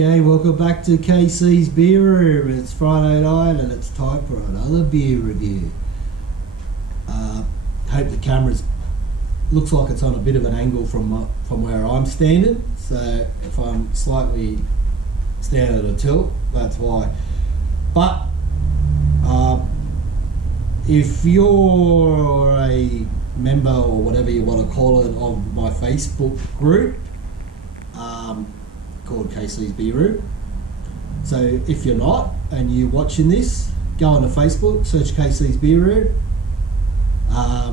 Okay, welcome back to KC's Beer Room. It's Friday night and it's time for another beer review. Hope the camera's looks like it's on a bit of an angle from where I'm standing, so if I'm slightly standing at a tilt, that's why. But if you're a member or whatever you want to call it of my Facebook group called KC's Beer Room, so if you're not and you're watching this, go onto Facebook, search KC's Beer Room,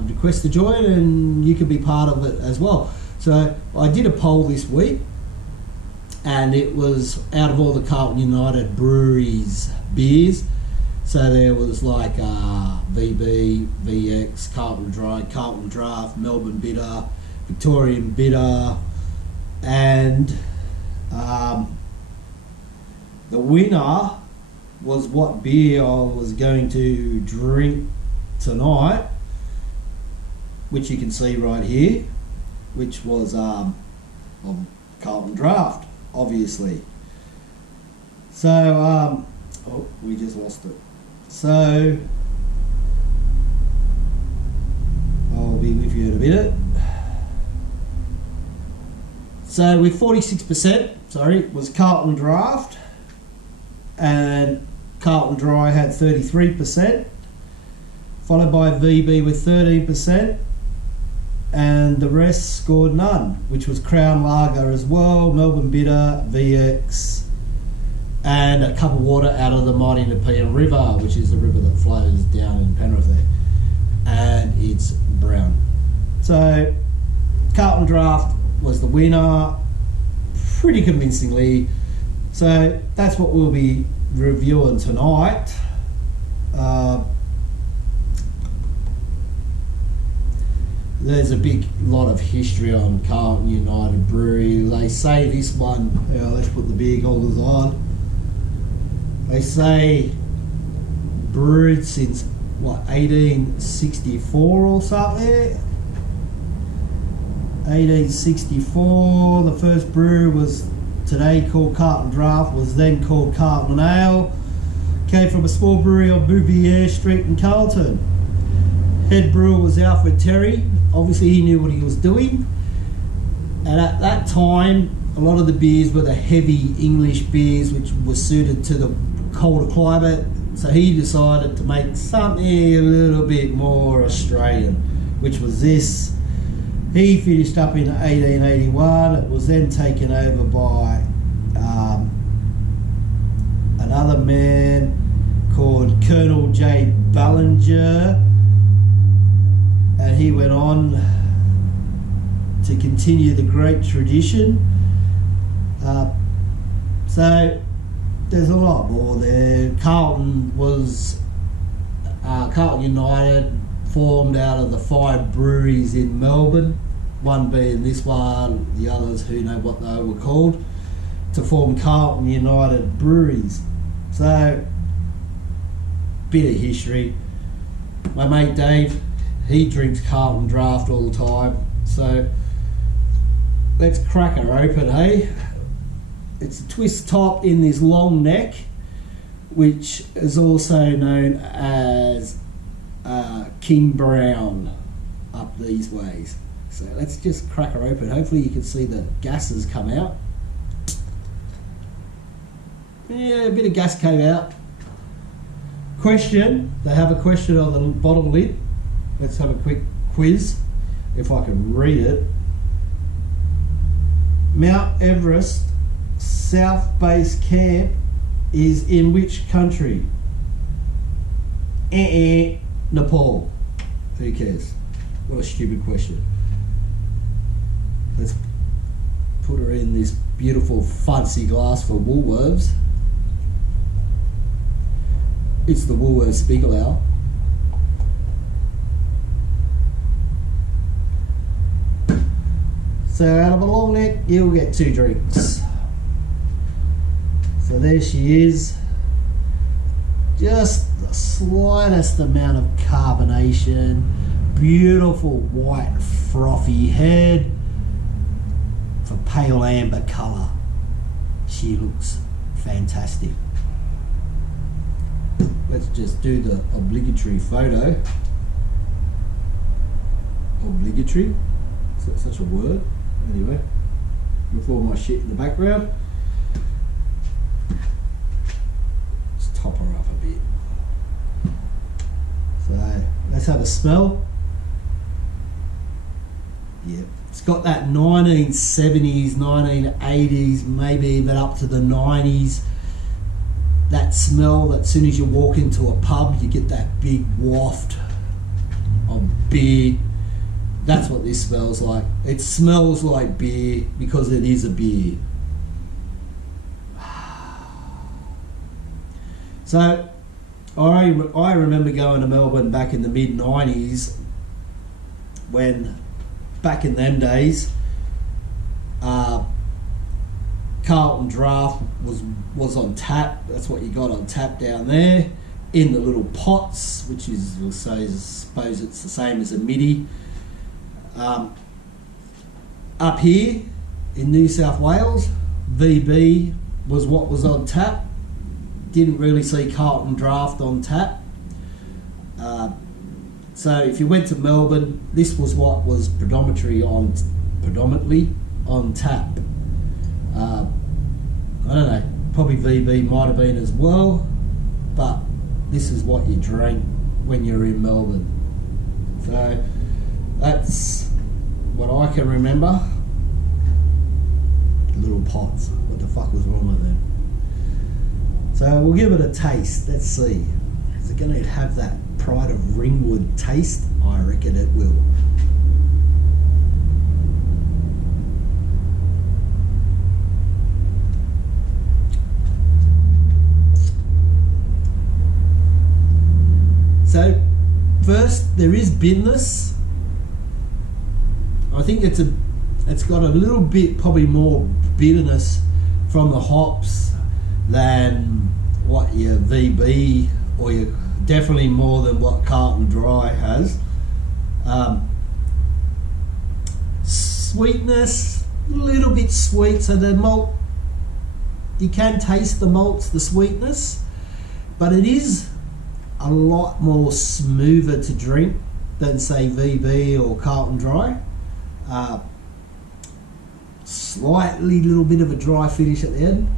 request to join, and you can be part of it as well. So I did a poll this week, and it was out of all the Carlton United Breweries beers. So there was like VB, VX, Carlton Dry, Carlton Draught, Melbourne Bitter, Victorian Bitter, and the winner was what beer I was going to drink tonight, which you can see right here, which was Carlton Draught, obviously. So, oh, we just lost it. So, I'll be with you in a minute. So, with 46%, was Carlton Draught, and Carlton Dry had 33%, followed by VB with 13%, and the rest scored none, which was Crown Lager as well, Melbourne Bitter, VX, and a cup of water out of the mighty Nepean River, which is the river that flows down in Penrith there, and it's brown. So Carlton Draught was the winner pretty convincingly. So that's what we'll be reviewing tonight. There's a big lot of history on Carlton United Brewery. They say this one, let's put the beer goggles on. They say brewed since, 1864 or something? 1864, the first brew was today called Carlton Draught, was then called Carlton Ale. Came from a small brewery on Bouvier Street in Carlton. Head brewer was Alfred Terry. Obviously he knew what he was doing. And at that time, a lot of the beers were the heavy English beers which were suited to the colder climate. So he decided to make something a little bit more Australian, which was this. He finished up in 1881. It was then taken over by another man called Colonel J. Ballinger, and he went on to continue the great tradition. So there's a lot more there. Carlton United formed out of the 5 breweries in Melbourne, one being this one, the others who know what they were called, to form Carlton United Breweries. So, bit of history. My mate Dave, he drinks Carlton Draught all the time, so let's crack her open, hey? It's a twist top in this long neck, which is also known as King Brown up these ways. So let's just crack her open. Hopefully you can see the gases come out. Yeah, a bit of gas came out. Question, they have a question on the bottle lid. Let's have a quick quiz, if I can read it. Mount Everest South Base Camp is in which country? Nepal. Who cares? What a stupid question. Let's put her in this beautiful fancy glass for Woolworths. It's the Woolworths Spiegelau. So out of a long neck, you'll get 2 drinks. So there she is. Just the slightest amount of carbonation. Beautiful white frothy head for pale amber colour. she looks fantastic. Let's just do the obligatory photo. Obligatory? Is that such a word? Anyway, with all my shit in the background. Let's top her up a bit. So, let's have a smell. Yep. It's got that 1970s, 1980s, maybe even up to the 90s. That smell that as soon as you walk into a pub, you get that big waft of beer. That's what this smells like. It smells like beer because it is a beer. So, I remember going to Melbourne back in the mid-90s when, back in them days, Carlton Draught was on tap. That's what you got on tap down there in the little pots, which is, we'll say, I suppose it's the same as a midi. Up here in New South Wales, VB was what was on tap. Didn't really see Carlton Draught on tap. So if you went to Melbourne, this was what was predominantly on tap. I don't know, probably VB might have been as well, but this is what you drank when you're in Melbourne. So that's what I can remember. Little pots, what the fuck was wrong with them? So we'll give it a taste, let's see. Is it going to have that Pride of Ringwood taste? I reckon it will. So first, there is bitterness. I think it's got a little bit, probably more bitterness from the hops than what your VB, or your, definitely more than what Carlton Dry has. Sweetness, a little bit sweet, so the malt, you can taste the malts, the sweetness, but it is a lot more smoother to drink than say VB or Carlton Dry. Slightly little bit of a dry finish at the end.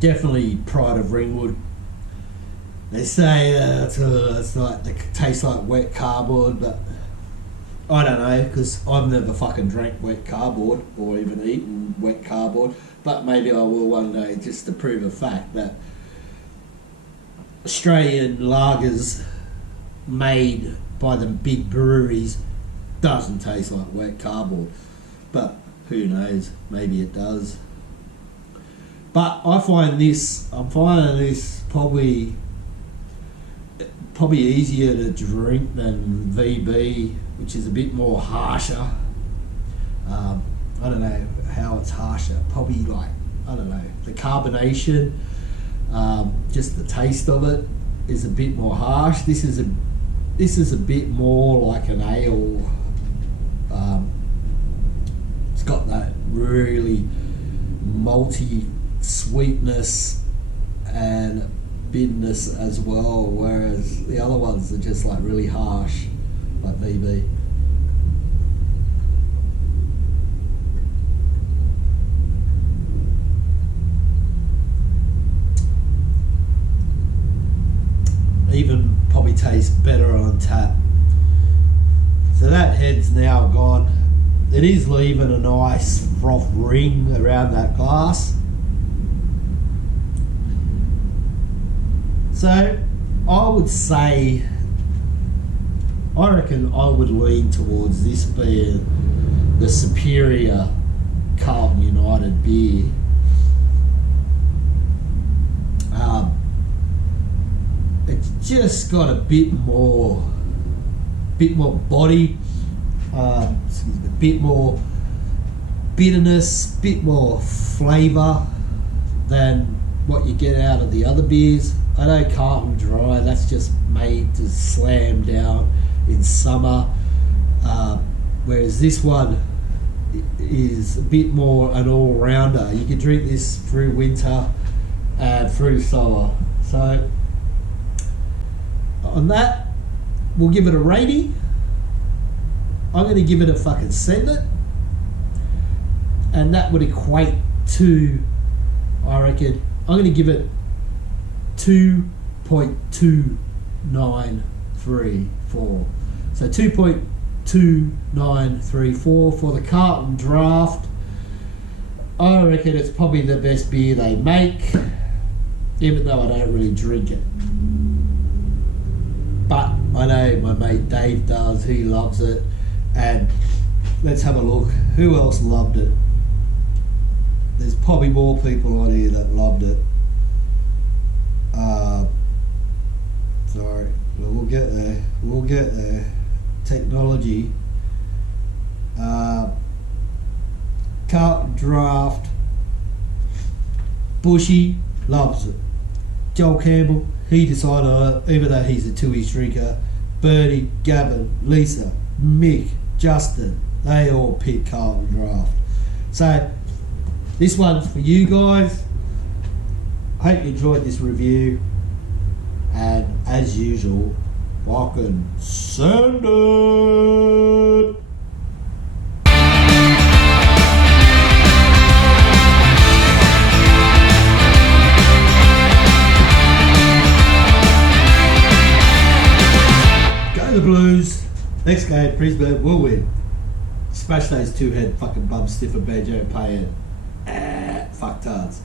Definitely Pride of Ringwood. They say it's like, it tastes like wet cardboard, but I don't know, because I've never fucking drank wet cardboard or even eaten wet cardboard, but maybe I will one day, just to prove a fact that Australian lagers made by the big breweries doesn't taste like wet cardboard. But who knows, maybe it does. But I'm finding this probably easier to drink than VB, which is a bit more harsher. I don't know how it's harsher. Probably like, I don't know, the carbonation, just the taste of it is a bit more harsh. This is a bit more like an ale. It's got that really malty sweetness and bitterness as well, whereas the other ones are just like really harsh, like VB. Even probably tastes better on tap. So that head's now gone. It is leaving a nice froth ring around that glass. So I would say, I reckon I would lean towards this being the superior Carlton United beer. It's just got a bit more body, a bit more bitterness, bit more flavour than what you get out of the other beers. I know Carlton Dry, that's just made to slam down in summer, whereas this one is a bit more an all-rounder. You can drink this through winter and through summer. So on that, we'll give it a rating. I'm going to give it a fucking send it, and that would equate to, I reckon, I'm going to give it 2.2934. So 2.2934 for the Carlton Draught. I reckon it's probably the best beer they make, even though I don't really drink it. But I know my mate Dave does, he loves it. And let's have a look. Who else loved it? There's probably more people on here that loved it. Sorry, but we'll get there. We'll get there. Technology. Carlton Draught. Bushy loves it. Joel Campbell, he decided on it, even though he's a Tooheys drinker. Bertie, Gavin, Lisa, Mick, Justin, they all pick Carlton Draught. So this one's for you guys. I hope you enjoyed this review, and as usual, fucking send it. Go the Blues. Next game, Brisbane will win. Smash those two-head fucking bum stiffer banjo playing. Fuck tards.